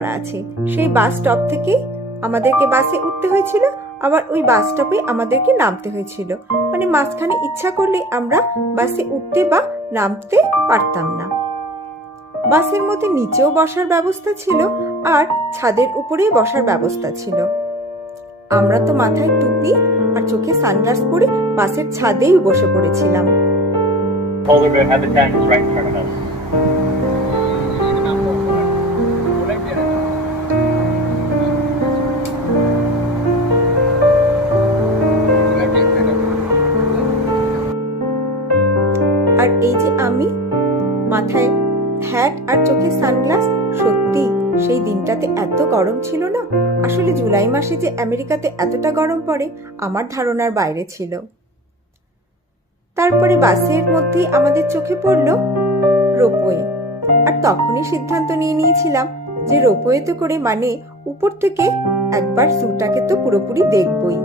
আছে। সেই bus stop থেকে আমাদেরকে বাসে উঠতে হয়েছিল, আবার ওই বাস স্টপে আমাদেরকে নামতে হয়েছিল। মানে মাঝখানে ইচ্ছা করলে আমরা বাসে উঠতে বা নামতে পারতাম না। বাসের মধ্যে নিচেও বসার ব্যবস্থা ছিল আর ছাদের উপরেই বসার ব্যবস্থা ছিল। আমরা তো মাথায় টুপি আর চোখে সানগ্লাস পরে বাসের ছাদেই বসে পড়েছিলাম। আর এই যে আমি মাথায় হ্যাট আর চোখে সানগ্লাস, সত্যি সেই দিনটাতে এত গরম ছিল না। আসলে জুলাই মাসে যে আমেরিকাতে এতটা গরম পড়ে আমার ধারণার বাইরে ছিল। তারপরে বাসের মধ্যেই আমাদের চোখে পড়লো রোপওয়ে। আর তখনই সিদ্ধান্ত নিয়ে নিয়েছিলাম যে রোপওয়েতে করে মানে উপর থেকে একবার জুটাকে তো পুরোপুরি দেখবই।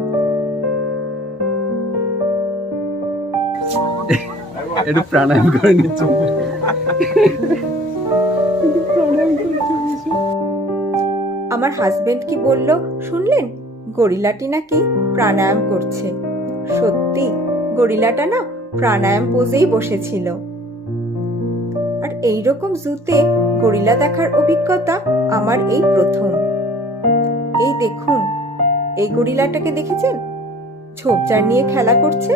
একটু প্রাণায়াম করে নিচ্ছি। আমার হাজবেন্ড কি বলল শুনলেন? গরিলাটি নাকি প্রাণায়াম করছে। সত্যি গরিলাটা না প্রাণায়াম পোজেই বসেছিল। আর এইরকম জুতে গরিলা দেখার অভিজ্ঞতা আমার এই প্রথম। এই দেখুন, এই গরিলাটাকে দেখেছেন? ঝোপঝাড় নিয়ে খেলা করছে।